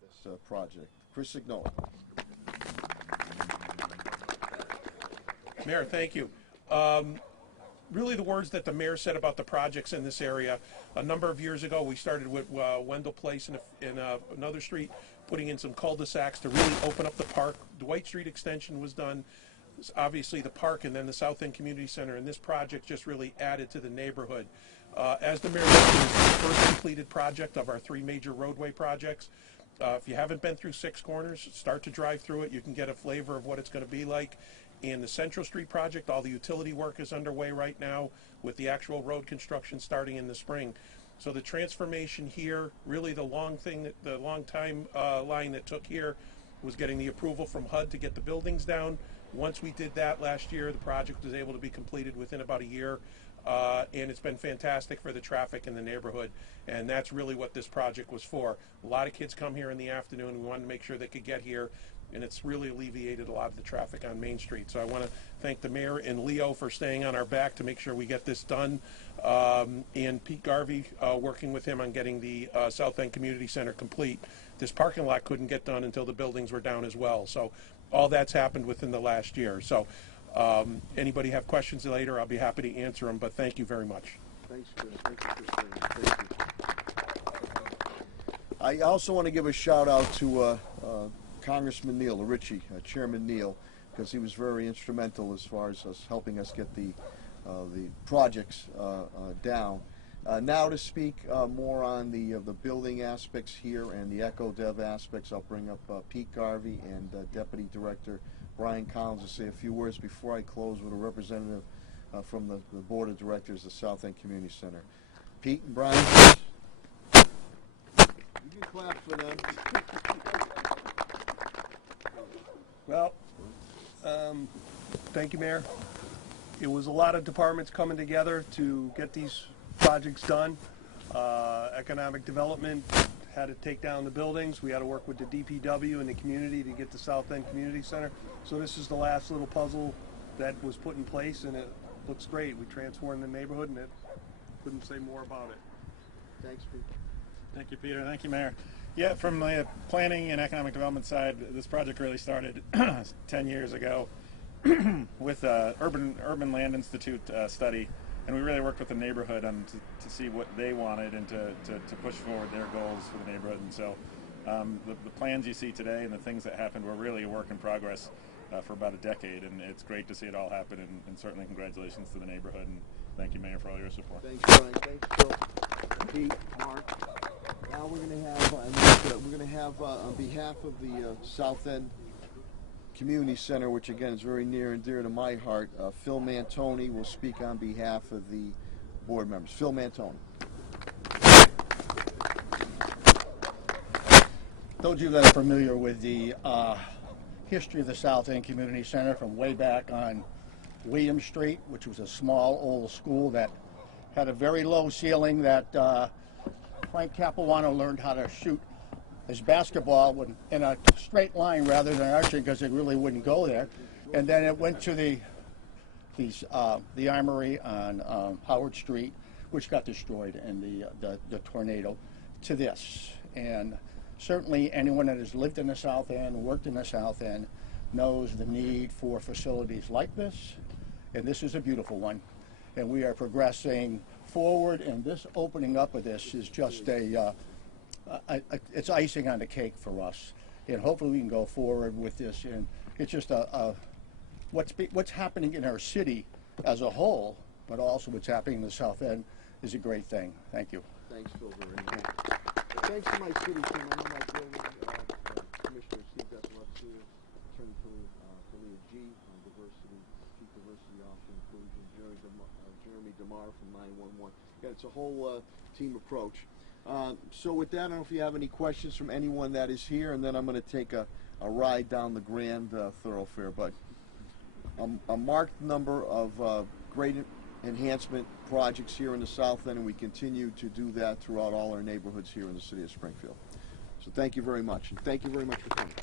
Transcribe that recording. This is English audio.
this project. Chris Signola. Mayor, thank you. Really the words that the mayor said about the projects in this area. A number of years ago, we started with Wendell Place in another street, putting in some cul-de-sacs to really open up the park. Dwight Street extension was done. Obviously the park and then the South End Community Center, and this project just really added to the neighborhood. As the mayor mentioned, it's the first completed project of our 3 major roadway projects. If you haven't been through 6 Corners, start to drive through it. You can get a flavor of what it's going to be like. In the Central Street project, all the utility work is underway right now, with the actual road construction starting in the spring. So the transformation here, really the long time line that took here was getting the approval from HUD to get the buildings down. Once we did that last year, the project was able to be completed within about a year. And it's been fantastic for the traffic in the neighborhood, and that's really what this project was for. A lot of kids come here in the afternoon. We wanted to make sure they could get here, and it's really alleviated a lot of the traffic on Main Street. So I want to thank the mayor and Leo for staying on our back to make sure we get this done, and Pete Garvey working with him on getting the South End Community Center complete. This parking lot couldn't get done until the buildings were down as well. So all that's happened within the last year. So anybody have questions later, I'll be happy to answer them, but thank you very much. Thanks, Chris. Thank you, Chris. Thank you. I also want to give a shout out to Congressman Neal Ritchie, Chairman Neal, because he was very instrumental as far as us helping us get the projects down. Now to speak more on the building aspects here and the Echo Dev aspects, I'll bring up Pete Garvey and Deputy Director Brian Collins to say a few words before I close with a representative from the Board of Directors of the South End Community Center. Pete and Brian, you can clap for them. Well, thank you, Mayor. It was a lot of departments coming together to get these projects done. Economic development had to take down the buildings. We had to work with the DPW and the community to get the South End Community Center. So this is the last little puzzle that was put in place, and it looks great. We transformed the neighborhood, and couldn't say more about it. Thanks, Pete. Thank you, Peter. Thank you, Mayor. Yeah, from the planning and economic development side, this project really started 10 years ago with Urban Land Institute study, and we really worked with the neighborhood on to see what they wanted and to push forward their goals for the neighborhood. And so the plans you see today and the things that happened were really a work in progress for about a decade, and it's great to see it all happen, and certainly congratulations to the neighborhood, and thank you, Mayor, for all your support. Thanks, Brian. Thanks, Phil. Pete, Mark. Now we're going to have on behalf of the South End Community Center, which again is very near and dear to my heart, Phil Mantoni will speak on behalf of the board members. Phil Mantoni. Those of you that are familiar with the history of the South End Community Center, from way back on William Street, which was a small old school that had a very low ceiling that Frank Capuano learned how to shoot his basketball in a straight line rather than arching, because it really wouldn't go there. And then it went to the Armory on Howard Street, which got destroyed in the tornado, to this. And certainly anyone that has lived in the South End, worked in the South End, knows the need for facilities like this. And this is a beautiful one. And we are progressing forward, and this opening up of this is just it's icing on the cake for us. And hopefully we can go forward with this. And it's just what's happening in our city as a whole, but also what's happening in the South End is a great thing. Thank you. Thanks, Phil, very much. Thanks to my city team. I know my building commissioner, Steve Desalezzi, Attorney for Leah G, diversity, Chief Diversity Officer Inclusion, Jeremy DeMar from 911. Yeah, it's a whole team approach. So with that, I don't know if you have any questions from anyone that is here, and then I'm going to take a ride down the Grand Thoroughfare. But a marked number of great enhancement projects here in the South End, and we continue to do that throughout all our neighborhoods here in the city of Springfield. So thank you very much, and thank you very much for coming.